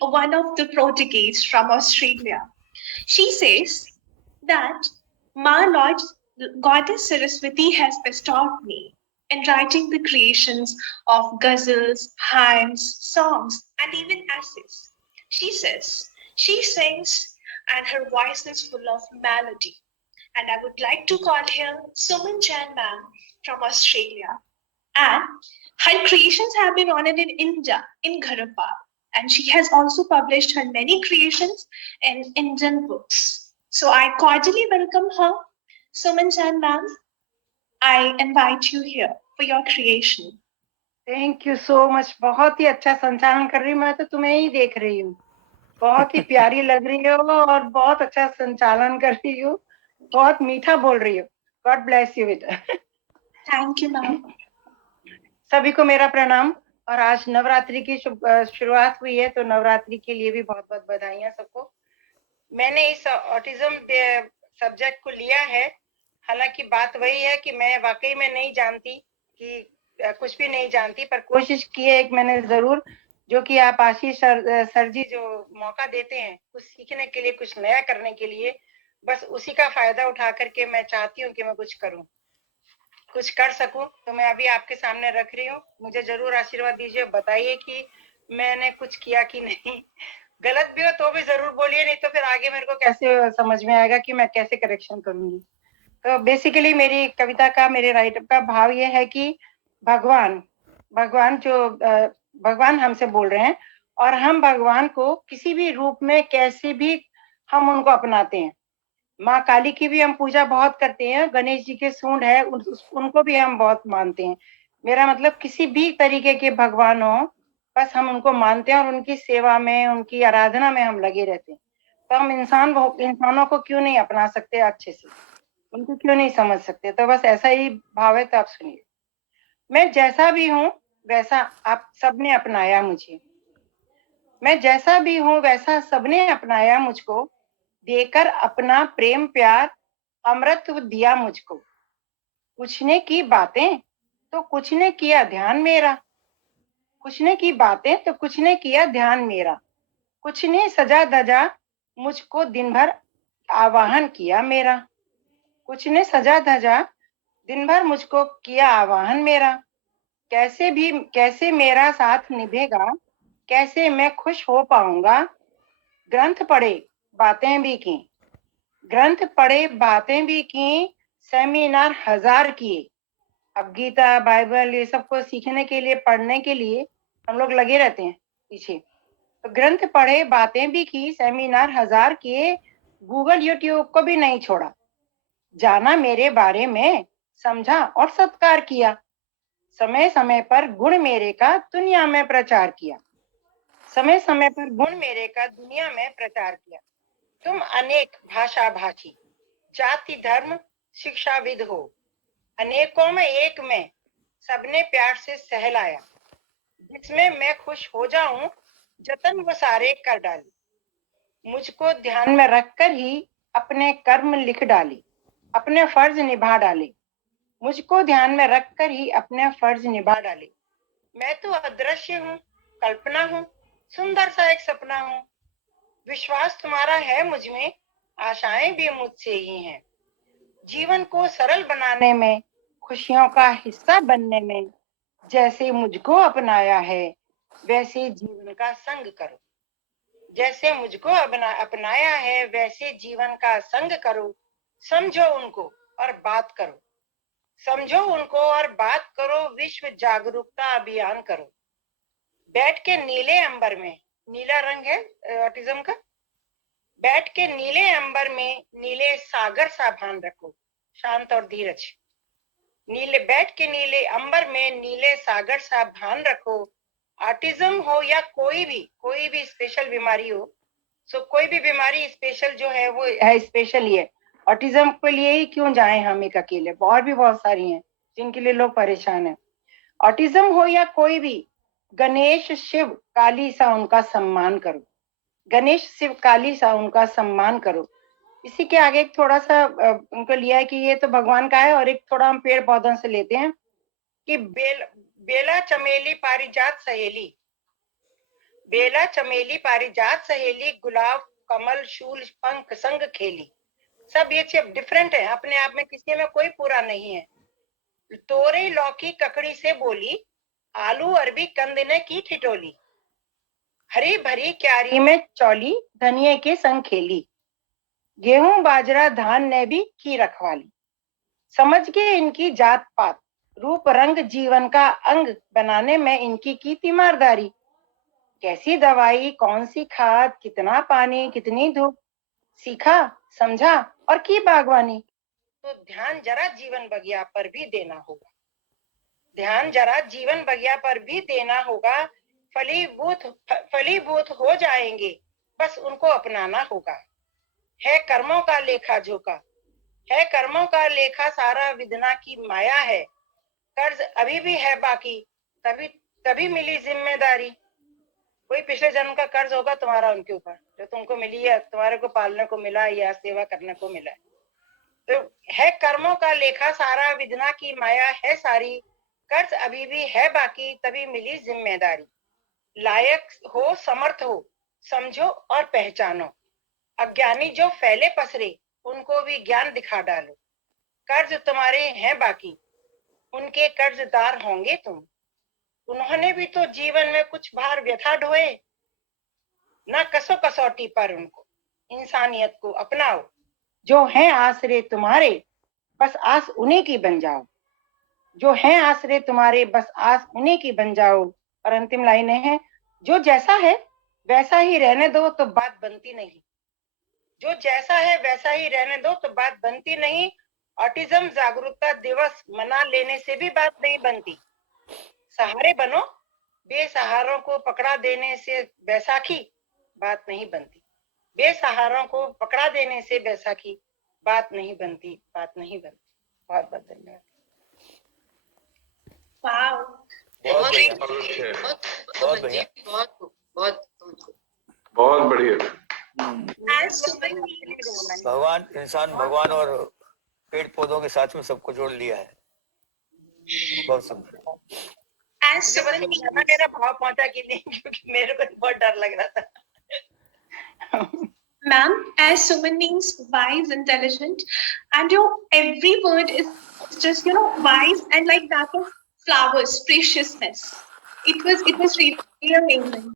one of the proteges from Australia. She says that Ma Lord Goddess Saraswati has bestowed me in writing the creations of ghazals, hymns, songs, and even essays. She says she sings and her voice is full of melody. And I would like to call here Suman Chan ma'am from Australia. And her creations have been honored in India, in Gharapal. And she has also published her many creations in Indian books. So I cordially welcome her. Suman Chan ma'am, I invite you here for your creation. Thank you so much. बहुत ही अच्छा संचालन कर रही हूँ। मैं तो तुम्हें ही देख रही हूँ। बहुत ही प्यारी लग रही हो और बहुत अच्छा संचालन कर रही हो। बहुत मीठा बोल रही हो। गॉड ब्लेस यू बेटा। Thank you ma'am. सभी को मेरा प्रणाम। और आज नवरात्रि की शुरुआत हुई है, तो नवरात्रि के लिए भी बहुत बहुत बधाइयां सबको। मैंने इस ऑटिज्म सब्जेक्ट को लिया है। हालांकि बात वही है कि मैं वाकई में नहीं जानती कि कुछ भी नहीं जानती, पर कोशिश की है एक मैंने जरूर, जो कि आप आशीष सर जी जो मौका देते हैं कुछ सीखने के लिए, कुछ नया करने के लिए, बस उसी का फायदा उठा करके मैं चाहती हूँ कि मैं कुछ करूँ, कुछ कर सकूं। तो मैं अभी आपके सामने रख रही हूँ। मुझे जरूर आशीर्वाद दीजिए, बताइए कि मैंने कुछ किया कि नहीं। गलत भी हो तो भी जरूर बोलिए, नहीं तो फिर आगे मेरे को कैसे समझ में आएगा कि मैं कैसे करेक्शन करूंगी। तो बेसिकली मेरी कविता का, मेरे राइटर का भाव ये है कि भगवान भगवान जो भगवान हमसे बोल रहे हैं, और हम भगवान को किसी भी रूप में कैसे भी हम उनको अपनाते हैं। माँ काली की भी हम पूजा बहुत करते हैं, गणेश जी के सूंड है उनको भी हम बहुत मानते हैं। मेरा मतलब किसी भी तरीके के भगवान हो, बस हम उनको मानते हैं और उनकी सेवा में, उनकी आराधना में हम लगे रहते हैं। तो हम इंसानों को क्यों नहीं अपना सकते अच्छे से, उनको क्यों नहीं समझ सकते। तो बस ऐसा ही भाव है। तो आप सुनिए। मैं जैसा भी हूँ वैसा आप सबने अपनाया मुझे, मैं जैसा भी हूँ वैसा सबने अपनाया मुझको, देकर अपना प्रेम प्यार अमृत दिया मुझको। कुछ ने की बातें तो कुछ ने किया ध्यान मेरा, कुछ ने की बातें तो कुछ ने किया ध्यान मेरा, कुछ ने सजा धजा मुझको दिन भर आवाहन किया मेरा, कुछ ने सजा धजा दिन भर मुझको किया आवाहन मेरा। कैसे मेरा साथ निभेगा, कैसे मैं खुश हो पाऊंगा। ग्रंथ पढ़े बातें भी की, ग्रंथ पढ़े बातें भी की, सेमिनार 1000 किए। अब गीता बाइबल ये सबको सीखने के लिए, पढ़ने के लिए हम लोग लगे रहते हैं पीछे। तो ग्रंथ पढ़े बातें भी की, सेमिनार 1000 किए, गूगल यूट्यूब को भी नहीं छोड़ा। जाना मेरे बारे में, समझा और सत्कार किया। समय समय पर गुण मेरे का दुनिया में प्रचार किया, समय समय पर गुण मेरे का दुनिया में प्रचार किया। तुम अनेक भाषा भाषी, जाति धर्म शिक्षाविद हो, अनेकों में एक में सबने प्यार से सहलाया। जिसमें मैं खुश हो जाऊं, जतन वो सारे कर डाली। मुझको ध्यान में रखकर ही अपने कर्म लिख डाली, अपने फर्ज निभा डाले। मुझको ध्यान में रखकर ही अपने फर्ज निभा डाले। मैं तो अदृश्य हूँ, कल्पना हूँ, सुंदर सा एक सपना हूँ। विश्वास तुम्हारा है मुझ में, आशाएं भी मुझसे ही हैं। जीवन को सरल बनाने में, खुशियों का हिस्सा बनने में, जैसे मुझको अपनाया है वैसे जीवन का संग करो। जैसे मुझको अपनाया है वैसे जीवन का संग करो। समझो उनको और बात करो, समझो उनको और बात करो। विश्व जागरूकता अभियान करो। बैठ के नीले अंबर में, नीला रंग है ऑटिज्म का, बैठ के नीले अंबर में नीले सागर सा भान रखो, शांत और धीरज। नीले बैठ के नीले अंबर में नीले सागर सा भान रखो। ऑटिज्म हो या कोई भी स्पेशल बीमारी हो, सो कोई भी बीमारी स्पेशल जो है वो है, स्पेशल ही है। ऑटिज्म के लिए ही क्यों जाएं हम एक अकेले, और भी बहुत सारी हैं जिनके लिए लोग परेशान हैं। ऑटिज्म हो या कोई भी, गणेश शिव काली सा उनका सम्मान करो, गणेश शिव काली सा उनका सम्मान करो। इसी के आगे एक थोड़ा सा उनको लिया है कि ये तो भगवान का है, और एक थोड़ा हम पेड़ पौधों से लेते हैं कि बेला चमेली पारिजात सहेली, बेला चमेली पारिजात सहेली गुलाब कमल शूल पंख संग खेली। सब ये सब डिफरेंट है, अपने आप में किसी में कोई पूरा नहीं है। तोरे लौकी ककड़ी से बोली, आलू अरबी कंद ने की ठिठोली। हरी भरी क्यारी में चौली धनिये के संग खेली। गेहूं बाजरा धान ने भी की रखवाली। समझ के इनकी जात पात, रूप रंग जीवन का अंग बनाने में इनकी की तीमारदारी। कैसी दवाई कौन सी खाद कितना पानी कितनी धूप, सीखा समझा और की बागवानी। तो ध्यान जरा जीवन बगिया पर भी देना होगा, ध्यान जरा जीवन बगिया पर भी देना होगा। फलीभूत हो जाएंगे, बस उनको अपनाना होगा। है कर्मों का लेखा जोखा, है कर्मों का लेखा सारा विदना की माया है। कर्ज अभी भी है बाकी, तभी तभी मिली जिम्मेदारी। कोई पिछले जन्म का कर्ज होगा तुम्हारा उनके ऊपर, जो तुमको मिली है, तुम्हारे को पालने को मिला या सेवा करने को मिला है। तो है कर्मों का लेखा सारा विदना की माया है सारी। कर्ज अभी भी है बाकी, तभी मिली जिम्मेदारी। लायक हो समर्थ हो समझो और पहचानो। अज्ञानी जो फैले पसरे, उनको भी ज्ञान दिखा डालो। कर्ज तुम्हारे हैं बाकी, उनके कर्जदार होंगे तुम। उन्होंने भी तो जीवन में कुछ भार व्यथा ढोए। ना कसो कसौटी पर उनको, इंसानियत को अपनाओ। जो हैं आसरे तुम्हारे, बस आस उन्हीं की बन जाओ। जो हैं आसरे तुम्हारे, बस आस उन्हीं की बन जाओ। और अंतिम लाइनें हैं, जो जैसा है वैसा ही रहने दो तो बात बनती नहीं। जो जैसा है वैसा ही रहने दो तो बात बनती नहीं। ऑटिज्म जागरूकता दिवस मना लेने से भी बात नहीं बनती। सहारे बनो, बेसहारों को पकड़ा देने से बैसाखी बात नहीं बनती। बेसहारों को पकड़ा देने से बैसाखी बात नहीं बनती, बात नहीं बनती। बहुत बहुत धन्यवाद। Wow. बहुत बढ़िया, बहुत बढ़िया, बहुत बढ़िया। As Sumanti, भगवान इंसान भगवान और पेड़ पौधों के साथ में सबको जोड़ लिया है। बहुत सुंदर। as Sumanti, मेरा भाव पहुंचा कि नहीं, क्योंकि मेरे को बहुत डर लग रहा था। ma'am, as Suman means wise, intelligent, and every word is just wise and like that of flowers, preciousness. It was really amazing.